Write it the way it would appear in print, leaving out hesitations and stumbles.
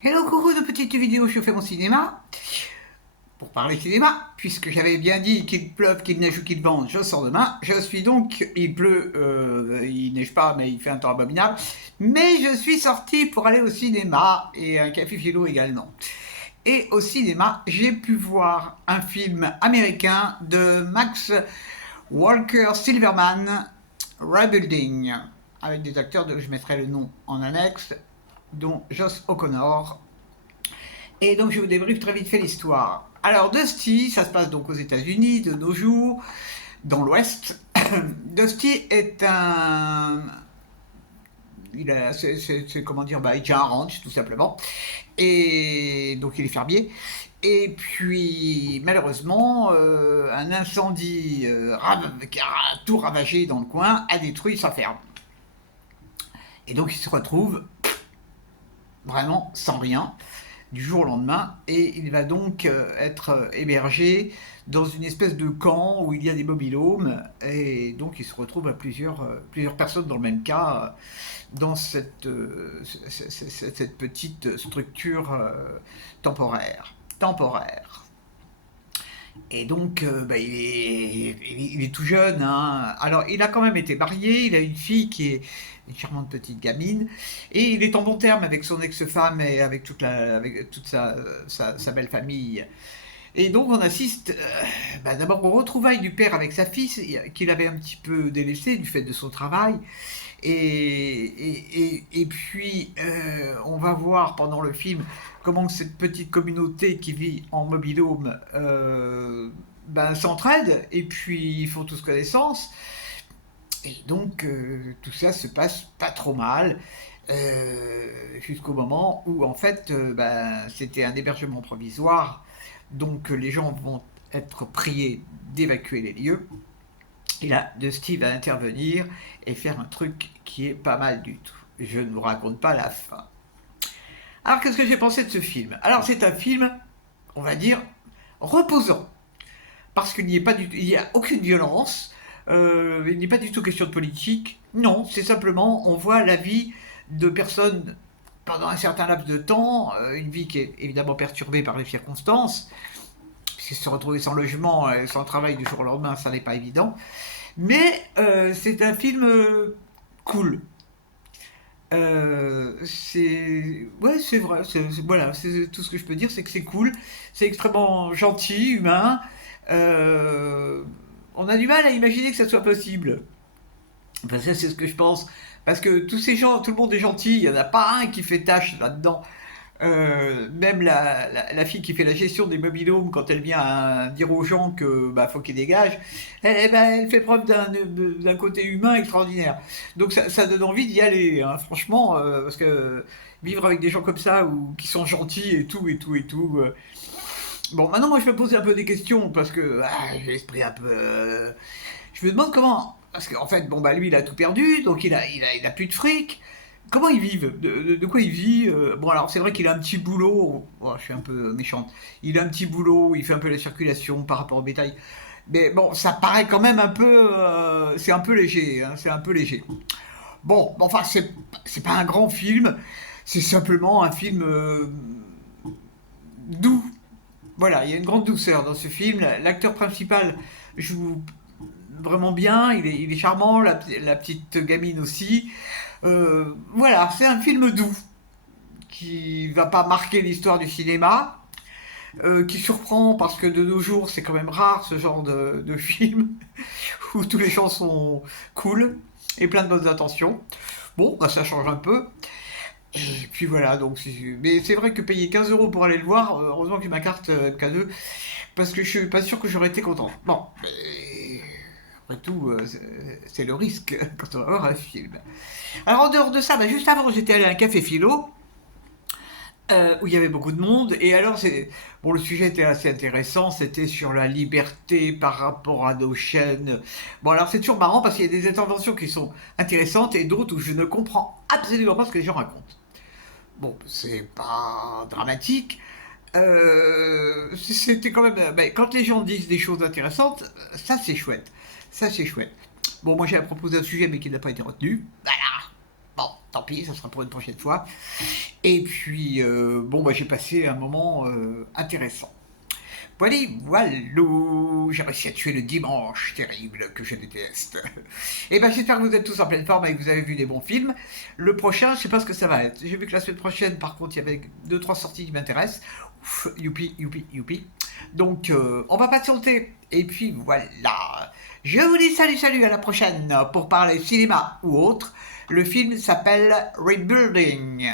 Hello, coucou de petites vidéos, je fais mon cinéma. Pour parler cinéma, puisque j'avais bien dit qu'il pleuve, qu'il neige ou qu'il vente, je sors demain. Je suis donc, il pleut, il neige pas, mais il fait un temps abominable. Mais je suis sorti pour aller au cinéma et un café philo également. Et au cinéma, j'ai pu voir un film américain de Max Walker Silverman, Rebuilding, avec des acteurs dont je mettrai le nom en annexe, dont Josh O'Connor. Et donc je vous débriefe très vite fait l'histoire. Alors Dusty, ça se passe donc aux États-Unis de nos jours, dans l'Ouest. Dusty est un, comment dire, il tient un ranch tout simplement, et donc il est fermier. Et puis malheureusement, un incendie qui a tout ravagé dans le coin a détruit sa ferme. Et donc il se retrouve vraiment sans rien du jour au lendemain, et il va donc être hébergé dans une espèce de camp où il y a des mobil-homes, et donc il se retrouve à plusieurs personnes dans le même cas, dans cette petite structure temporaire. Et donc, il est tout jeune, hein. Alors, il a quand même été marié, il a une fille qui est une charmante petite gamine, et il est en bon terme avec son ex-femme et avec avec toute sa belle famille. Et donc, on assiste d'abord aux retrouvailles du père avec sa fille, qu'il avait un petit peu délaissée du fait de son travail. Et puis, on va voir pendant le film comment cette petite communauté qui vit en mobil-home s'entraide, et puis ils font tous connaissance. Et donc, tout ça se passe pas trop mal, jusqu'au moment où, en fait, c'était un hébergement provisoire, donc les gens vont être priés d'évacuer les lieux. Et là, Dusty va intervenir et faire un truc qui est pas mal du tout. Je ne vous raconte pas la fin. Alors, qu'est-ce que j'ai pensé de ce film? Alors, c'est un film, on va dire, reposant. Parce qu'il n'y a aucune violence, il n'est pas du tout question de politique. Non, c'est simplement, on voit la vie de personnes pendant un certain laps de temps, une vie qui est évidemment perturbée par les circonstances, puisque se retrouver sans logement, sans travail du jour au lendemain, ça n'est pas évident. Mais c'est un film cool. C'est vrai. Voilà, c'est tout ce que je peux dire, c'est que c'est cool. C'est extrêmement gentil, humain. Euh, on a du mal à imaginer que ça soit possible. Enfin, ça, c'est ce que je pense. Parce que tous ces gens, tout le monde est gentil. Il n'y en a pas un qui fait tâche là-dedans. Même la fille qui fait la gestion des mobil-homes, quand elle vient dire aux gens que faut qu'ils dégagent, elle fait preuve d'un côté humain extraordinaire. Donc ça donne envie d'y aller, hein, franchement, parce que vivre avec des gens comme ça, ou qui sont gentils et tout, et tout, et tout. Bon, maintenant moi je me pose un peu des questions, parce que j'ai l'esprit un peu... je me demande comment... Parce qu'en fait, lui il a tout perdu, donc il a plus de fric. Comment ils vivent? De quoi il vit? Bon, alors c'est vrai qu'il a un petit boulot. Oh, je suis un peu méchante. Il a un petit boulot, il fait un peu la circulation par rapport au bétail. Mais bon, ça paraît quand même un peu. C'est un peu léger, hein, c'est un peu léger. Bon, enfin, c'est pas un grand film. C'est simplement un film doux. Voilà, il y a une grande douceur dans ce film. L'acteur principal joue vraiment bien, il est charmant, la petite gamine aussi. Voilà, c'est un film doux qui va pas marquer l'histoire du cinéma, qui surprend parce que de nos jours c'est quand même rare ce genre de film où tous les gens sont cool et plein de bonnes intentions. Bon, ça change un peu. Et puis voilà, donc mais c'est vrai que payer 15 euros pour aller le voir, heureusement que j'ai ma carte K2, parce que je suis pas sûr que j'aurais été content. Bon, après tout, c'est le risque quand on va voir un film. Alors en dehors de ça, juste avant j'étais allé à un café philo, où il y avait beaucoup de monde, et alors le sujet était assez intéressant, c'était sur la liberté par rapport à nos chaînes. Bon, alors c'est toujours marrant parce qu'il y a des interventions qui sont intéressantes et d'autres où je ne comprends absolument pas ce que les gens racontent. Bon, c'est pas dramatique. C'était quand même. Quand les gens disent des choses intéressantes, ça c'est chouette. Ça c'est chouette. Bon, moi j'ai proposé un sujet mais qui n'a pas été retenu. Voilà. Bon, tant pis, ça sera pour une prochaine fois. Et puis, bon, bah, j'ai passé un moment intéressant. Voilà, voilà, j'ai réussi à tuer le dimanche terrible que je déteste. Et ben j'espère que vous êtes tous en pleine forme et que vous avez vu des bons films. Le prochain, je sais pas ce que ça va être. J'ai vu que la semaine prochaine, par contre, il y avait deux trois sorties qui m'intéressent. Ouf, youpi, youpi, youpi. Donc, on va patienter. Et puis voilà. Je vous dis salut, salut, à la prochaine pour parler cinéma ou autre. Le film s'appelle Rebuilding.